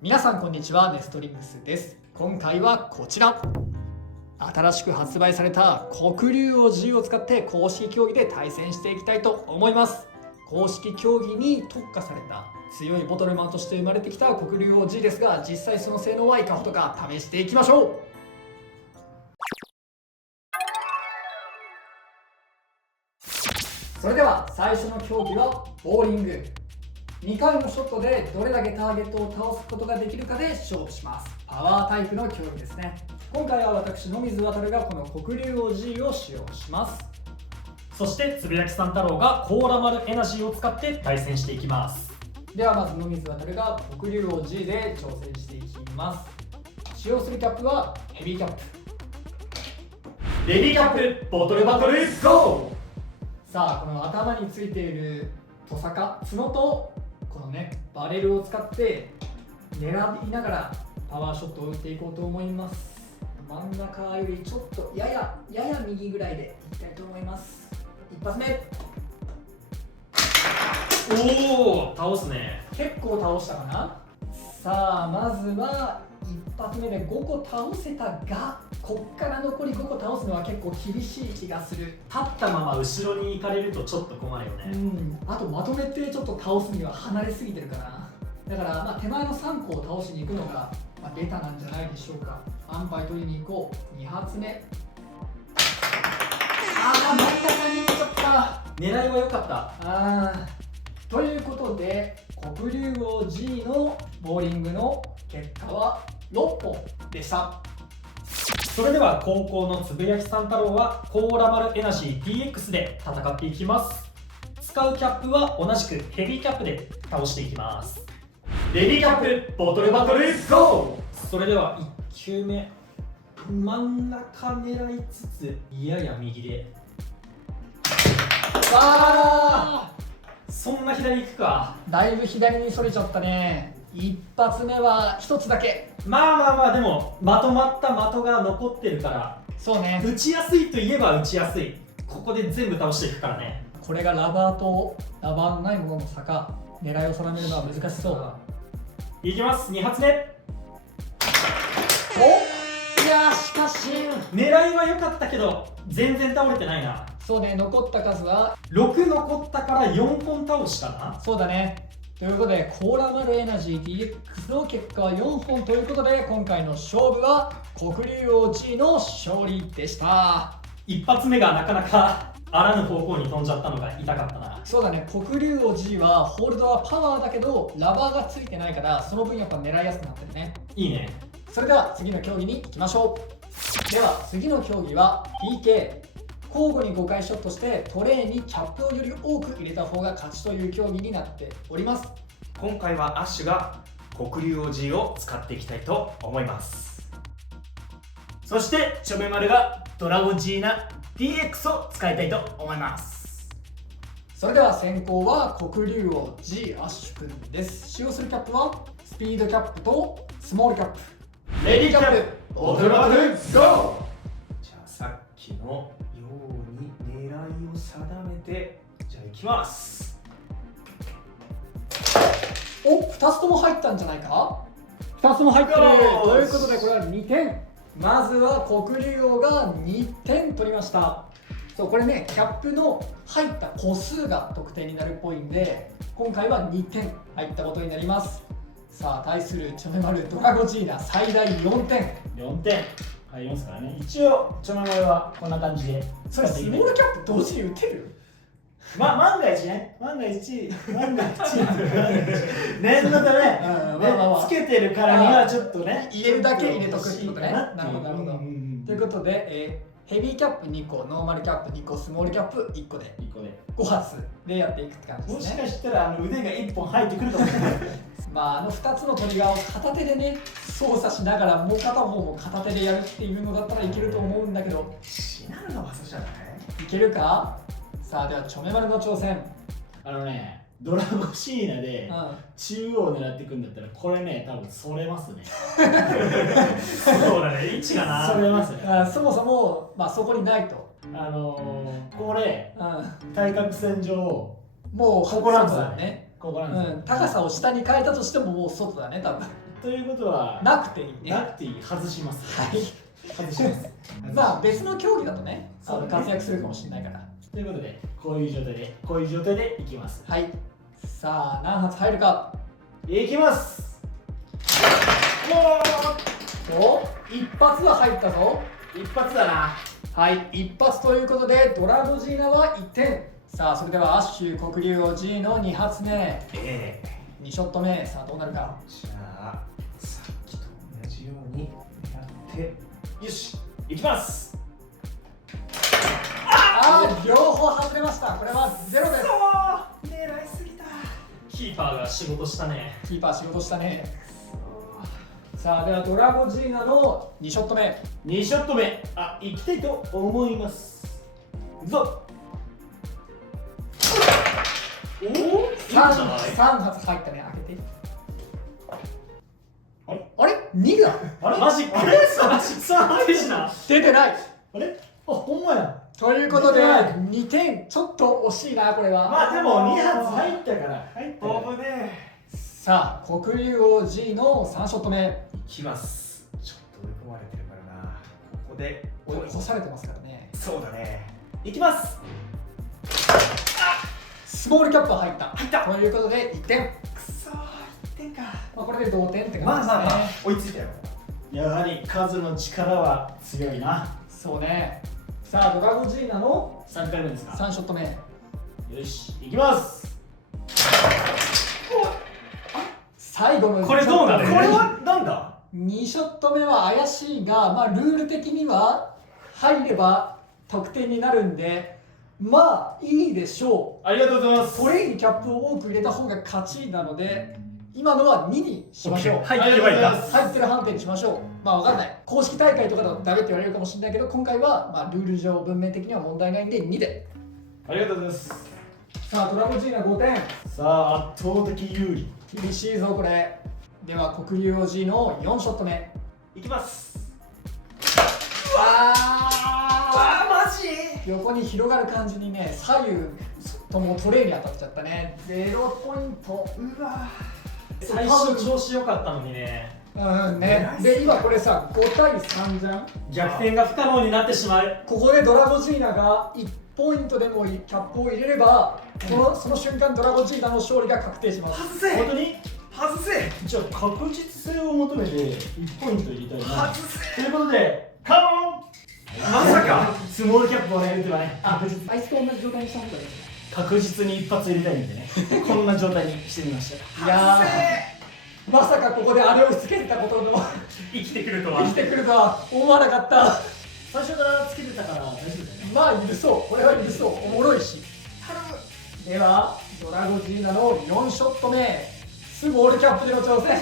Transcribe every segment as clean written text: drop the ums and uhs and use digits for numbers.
皆さんこんにちは、ネストリングスです。今回はこちら、新しく発売された黒竜王 G を使って公式競技で対戦していきたいと思います。公式競技に特化された強いボトルマンとして生まれてきた黒竜王 G ですが、実際その性能はいかほどか試していきましょう。それでは最初の競技はボーリング。2回のショットでどれだけターゲットを倒すことができるかで勝負します。パワータイプの競技ですね。今回は私野水航がこの黒竜王 G を使用します。そしてつぶやきさん太郎がコーラ丸エナジーを使って対戦していきます。ではまず野水航が黒竜王 G で挑戦していきます。使用するキャップはヘビーキャップ。レディーキャップボトルバトルゴー。さあ、この頭についているトサカ、角とこのねバレルを使って狙いながらパワーショットを打っていこうと思います。真ん中よりちょっとやや右ぐらいでいきたいと思います。一発目、おお、倒すね。結構倒したかな。さあ、まずは一発目で5個倒せたが、こっから残り5個倒すのは結構厳しい気がする。立ったまま後ろに行かれるとちょっと困るよね。あとまとめてちょっと倒すには離れすぎてるかな。だから手前の3個を倒しに行くのがベタなんじゃないでしょうか。安牌取りに行こう。2発目、真ん中に行っちゃった。狙いは良かった。ということで黒竜王 G のボーリングの結果は6本でした。それでは後攻のつぶやきさん太郎はコーラ丸エナジー DX で戦っていきます。使うキャップは同じくヘビーキャップで倒していきます。レディーキャップボトルバトルゴー。それでは1球目、真ん中狙いつつやや右で、そんな左行くか。だいぶ左にそれちゃったね。一発目は1つだけ。まあでもまとまった的が残ってるから、そうね、打ちやすいといえば打ちやすい。ここで全部倒していくからね。これがラバーとラバーのないものの差か。狙いを定めるのは難しそうだ。いきます。2発目。いやしかし狙いは良かったけど全然倒れてないな。そうね、残った数は6残ったから4本倒したな。そうだね。ということでコーラ丸エナジー DX の結果は4本ということで、今回の勝負は黒竜王 G の勝利でした。一発目がなかなかあらぬ方向に飛んじゃったのが痛かったな。そうだね、黒竜王 G はホールドはパワーだけどラバーがついてないから、その分やっぱ狙いやすくなってるね。いいね。それでは次の競技に行きましょう。では次の競技は PK。 交互に5回ショットしてトレーにキャップをより多く入れた方が勝ちという競技になっております。今回はアッシュが黒竜王 G を使っていきたいと思います。そしてチョメマルがドラゴン G な DX を使いたいと思います。それでは先行は黒竜王 G アッシュくんです。使用するキャップはスピードキャップとスモールキャップ。レディーキャップボトルバトルゴー。じゃあさっきのように狙いを定めて、じゃあいきます。2つとも入ったんじゃないか。2つとも入ってる。ということでこれは2点。まずは黒竜王が2点取りました。そうこれね、キャップの入った個数が得点になるっぽいんで、今回は2点入ったことになります。さあ対するチョメマルドラゴジーナ最大4点。4点入りますからね。一応チョメマルはこんな感じで。それスモールキャップ同時に打てる？万が一ね、万が一念のためつけてるからにはちょっとね、入れるだけ入れとくってことね。なるほどなるほど。とということで、ヘビーキャップ2個、ノーマルキャップ2個、スモールキャップ1個で5発でやっていくって感じですね。もしかしたら腕が1本入ってくるかもしれない。2つのトリガーを片手でね操作しながらもう片方も片手でやるっていうのだったらいけると思うんだけど、至難の技じゃない？いけるか。さあではチョメマルの挑戦。ドラゴシーナで中央を狙っていくんだったらこれね、多分それますね。そうだね、位置がな。それますね。そもそもそこにないと。これ対角線上もうここなんですよね。ここなんですよ。高さを下に変えたとしてももう外だね多分。ということはなくていいね。なくていい、外します。はい。外します。まあ別の競技だとね、そうだね活躍するかもしれないから。ということで、こういう状態でいきます。はい。さあ何発入るか。いきます。お、一発は入ったぞ。一発だな。はい、一発ということでドラゴジーナは1点。さあそれではアッシュ黒竜王 G の2発目、2ショット目、さあどうなるか。じゃあさっきと同じようにやってよしいきます。両方外れました。これはゼロです。狙いすぎた。キーパーが仕事したね。キーパー仕事したね。さあではドラゴジーナの2ショット目、2ショット目、いきたいと思います。ぞおお、いいんじゃない？ 3発入ったね。開けて。あれあれ ?2 だ。あれマジあれさあ入ってな。出てない。あれほんまや。ということで出てない2点、ちょっと惜しいなこれは。まあでも2発入ったから入ったから。危ねさあ黒竜王 G の3ショット目、いきます。ちょっと追い込まれてるからな。ここで追い越されてますからね。そうだね。いきます。スモールキャップは入った。入った。ということで1点。くそー、1点か。まあ、これで同点ってま感じですね。あまあまあ追いついたよ。やはり数の力は強いな。そうね。さあドラゴジーナの3回目ですか。 3ショット目、よし、いきます。最後のこれどうなるこれはなんだ。2ショット目は怪しいが、まあ、ルール的には入れば得点になるんで、まあいいでしょありがとうございます。う。トレイにキャップを多く入れた方が勝ちなので、今のは2にしましょう。入ってはいた。入ってる判定にしましょう。まあわかんない。公式大会とかだとダメって言われるかもしれないけど、今回はまあルール上文面的には問題ないんで2で。ありがとうございます。さあドラゴジーナ5点。さあ圧倒的有利。厳しいぞこれ。では黒竜王 G の4ショット目。いきます。あマジ。横に広がる感じにね、左右ともトレーに当たっちゃったね。0ポイント。うわ。最初調子良かったのにね。うんね。で今これさ5対3じゃん。逆転が不可能になってしまう。ここでドラゴジーナが1ポイントでもキャップを入れれば、その瞬間ドラゴジーナの勝利が確定します。外せ。本当に外せ。じゃあ確実性を求めて1ポイント入れたいな。外せ。ということで、カモン。まさか。スモールキャップをね、打てばね、あいつと同じ状態にした方がいい。確実に一発入れたいんでね、こんな状態にしてみました。いやー、まさかここであれをつけてたことの生きてくるとは。生きてくるとは思わなかった。最初からつけてたから大丈夫だよね。まあ許そう、これは許そう、おもろいし。ではドラゴジーナの4ショット目、スモールキャップでの挑戦。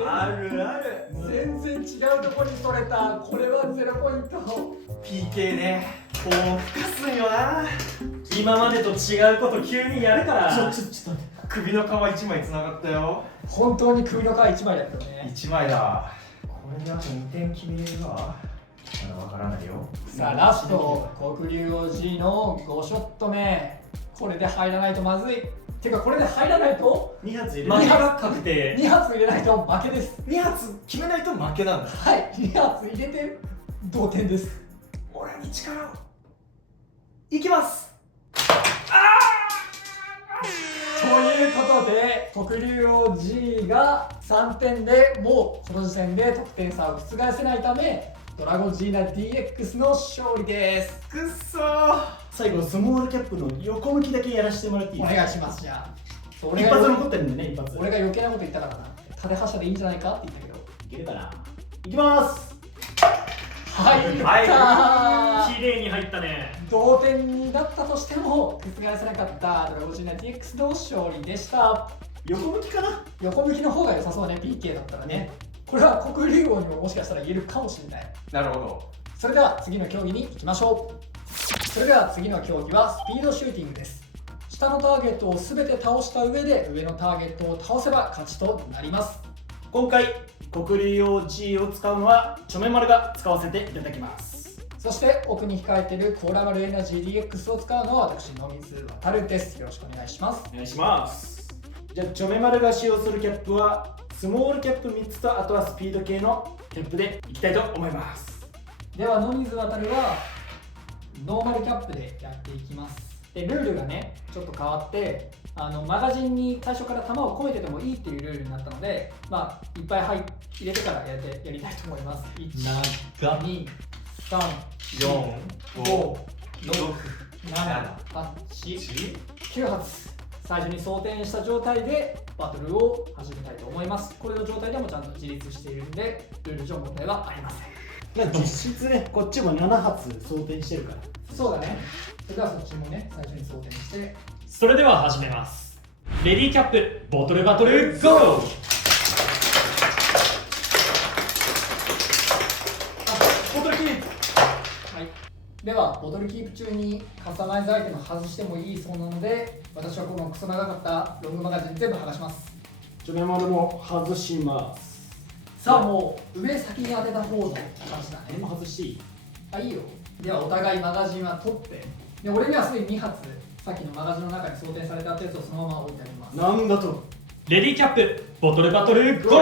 あるある。全然違うところにそれた。これは0ポイント。 PK ね。こうふかすんよな。今までと違うこと急にやるから。ちょっと待って。首の皮1枚つながったよ。本当に首の皮1枚だったね。 1枚だ。これであと2点決めれるわ。まだわからないよ。さあラスト黒竜王 G の5ショット目。これで入らないとまずい。てかこれで入らないと2発入れ負けない。が確定。 2発入れないと負けです。 2発決めないと負けなんだ。はい2発入れて同点です。俺に力を。いきます。ということで黒竜王 G が3点でもうこの時点で得点差を覆せないため、ドラゴンジーナ DX の勝利です。くっそー。最後、スモールキャップの横向きだけやらせてもらっていいおですか。願いします。じゃあ一発残ってるんでね、一発。俺が余計なこと言ったからな。縦発射でいいんじゃないかって言ったけど。いけるかな。いきます。入ったー。綺麗に入ったね。同点になったとしても覆せなかったドラゴンジーナ DX の勝利でした。横向きかな。横向きの方が良さそうね、 PK だったらね。これは黒竜王にももしかしたら言えるかもしれない。なるほど。それでは次の競技に行きましょう。それでは次の競技はスピードシューティングです。下のターゲットを全て倒した上で上のターゲットを倒せば勝ちとなります。今回、黒竜王 G を使うのは、チョメマルが使わせていただきます。そして奥に控えているコーラマルエナジー DX を使うのは私、野水航です。よろしくお願いします。お願いします。じゃあチョメマルが使用するキャップはスモールキャップ3つとあとはスピード系のキャップでいきたいと思います。では野水航はノーマルキャップでやっていきます。でルールがねちょっと変わってマガジンに最初から弾を込めててもいいっていうルールになったので、まあいっぱい入れてからやりたいと思います。1、2、3、4、5、6、7、8、9発最初に装填した状態でバトルを始めたいと思います。これの状態でもちゃんと自立しているんでルール上問題はありません。実質ねこっちも7発装填してるから。そうだね。それではそっちもね最初に装填して。それでは始めます。レディーキャップボトルバトルゴー。ボトルキープ。はい。ではボトルキープ中にカスタマイズアイテム外してもいいそうなので、私はこのクソ長かったロングマガジン全部剥がします。チョメマルも外します。さあもう上先に当てた方の感じだね。も外していい？あ、いいよ。ではお互いマガジンは取って、で俺にはすでに2発さっきのマガジンの中に装填されたやつをそのまま置いてあります。なんだと。レディーキャップボトルバトルゴー。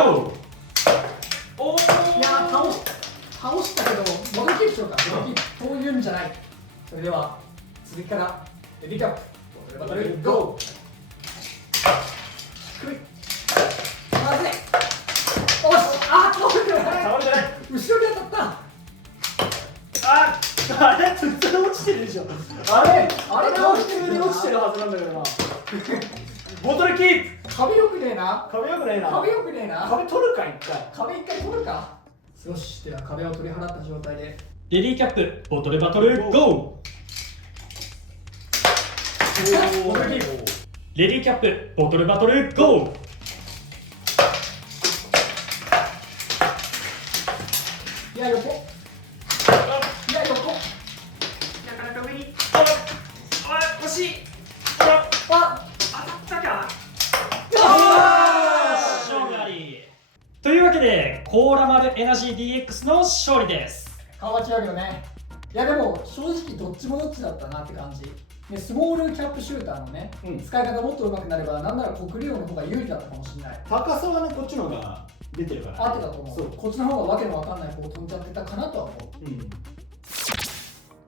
おー、いやー倒したけどボトルキープしようか。ボトルキープそういうんじゃない。それでは次からレディーキャップボトルバトルゴー。低い。まずい。おし、あー倒れてない。倒れてない。後ろに当たった。あれ普通に落ちてるでしょ。あれ普通に落ちてるはずなんだけどな。ボトルキープ。壁よくねえな。壁よくないな。壁よくねえな。壁取るか一回。壁一回取るか。よし、では壁を取り払った状態でレディーキャップボトルバトルゴー。ボトルキープ。レディーキャップボトルバトルゴー。いや横。いや横。なかなか上に。惜しい。あ、当たったか。勝利。というわけでコーラマルエナジー DX の勝利です。顔は違うよね。いやでも正直どっちもどっちだったなって感じで、スモールキャップシューターのね、使い方もっと上手くなればなんなら黒竜の方が有利だったかもしれない。高さはねこっちの方が出てるから、合ってたと思う。こっちの方がわけのわかんない方飛んじゃってたかなとは思う。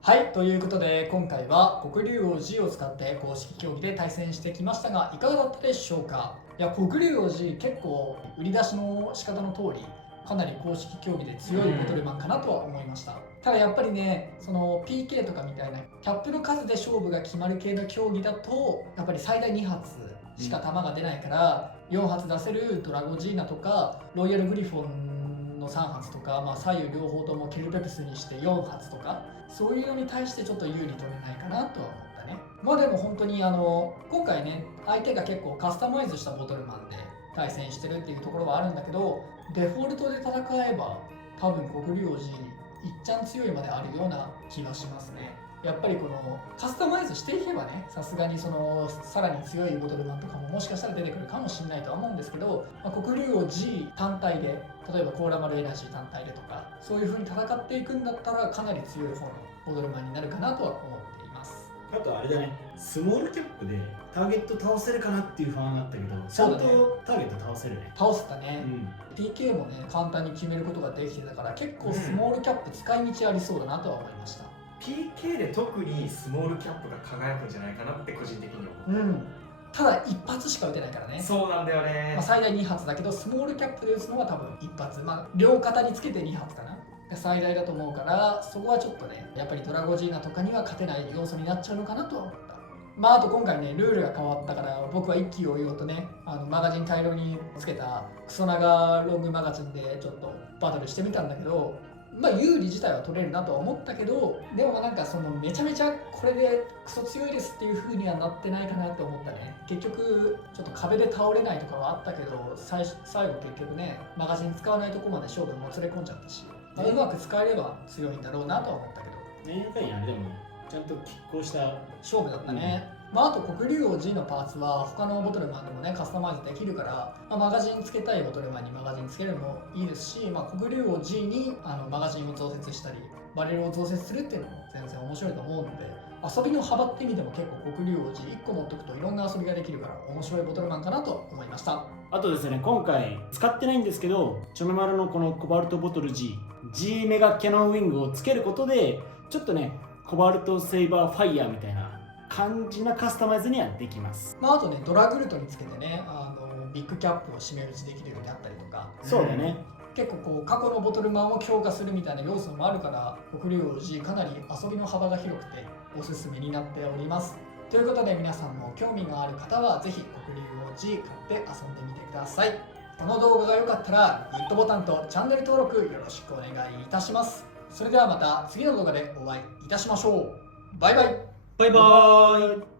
はい、ということで今回は黒竜王 G を使って公式競技で対戦してきましたがいかがだったでしょうか。いや黒竜王 G 結構売り出しの仕方の通りかなり公式競技で強いボトルマンかなとは思いました。ただやっぱりね、その PK とかみたいなキャップの数で勝負が決まる系の競技だとやっぱり最大2発しか弾が出ないから4発出せるドラゴジーナとかロイヤルグリフォンの3発とか、まあ、左右両方ともケルペプスにして4発とかそういうのに対してちょっと有利取れないかなとは思ったね。まあでも本当に今回ね相手が結構カスタマイズしたボトルマンで対戦してるっていうところはあるんだけど、デフォルトで戦えば多分黒竜王子いっちゃん強いまであるような気がしますね。やっぱりこのカスタマイズしていけばね、さすがにそのさらに強いボトルマンとかももしかしたら出てくるかもしれないとは思うんですけど、まあ、黒竜王 G 単体で例えばコーラマルエナジー単体でとかそういう風に戦っていくんだったらかなり強い方のボトルマンになるかなとは思っています。あとあれだね、スモールキャップでターゲット倒せるかなっていう不安があったけど、ちゃんとターゲット倒せるね。倒せたね、PK もね簡単に決めることができてたから結構スモールキャップ使い道ありそうだなとは思いました。PK で特にスモールキャップが輝くんじゃないかなって個人的に思う。ただ一発しか打てないからね。そうなんだよね、まあ、最大2発だけどスモールキャップで打つのは多分一発、まあ両肩につけて2発かな最大だと思うから、そこはちょっとねやっぱりドラゴジーナとかには勝てない要素になっちゃうのかなとは思った。まああと今回ねルールが変わったから僕は一気揚々とねマガジン大量につけたクソ長ロングマガジンでちょっとバトルしてみたんだけど、まあ有利自体は取れるなとは思ったけど、でもなんかそのめちゃめちゃこれでクソ強いですっていう風にはなってないかなと思ったね。結局ちょっと壁で倒れないとかはあったけど最後結局ねマガジン使わないとこまで勝負もつれ込んじゃったし、まあ、うまく使えれば強いんだろうなとは思ったけど、何回あれでもちゃんと拮抗した勝負だったね。まあ、あと黒竜王 G のパーツは他のボトルマンでもねカスタマイズできるから、まあ、マガジンつけたいボトルマンにマガジンつけるのもいいですし、まあ、黒竜王 G にマガジンを増設したりバレルを増設するっていうのも全然面白いと思うので、遊びの幅って意味でも結構黒竜王子1個持っておくといろんな遊びができるから面白いボトルマンかなと思いました。あとですね、今回使ってないんですけど、チョメマルのこのコバルトボトル G メガキャノンウィングをつけることでちょっとねコバルトセイバーファイヤーみたいな感じなカスタマイズにはできます。あとねドラグルトにつけてねビッグキャップを締め打ちできるようになったりとか、そうだね、結構こう過去のボトルマンを強化するみたいな要素もあるから黒竜王子かなり遊びの幅が広くておすすめになっております。ということで皆さんも興味がある方はぜひ黒竜王子買って遊んでみてください。この動画が良かったらグッドボタンとチャンネル登録よろしくお願いいたします。それではまた次の動画でお会いいたしましょう。バイバイ。バイバーイ。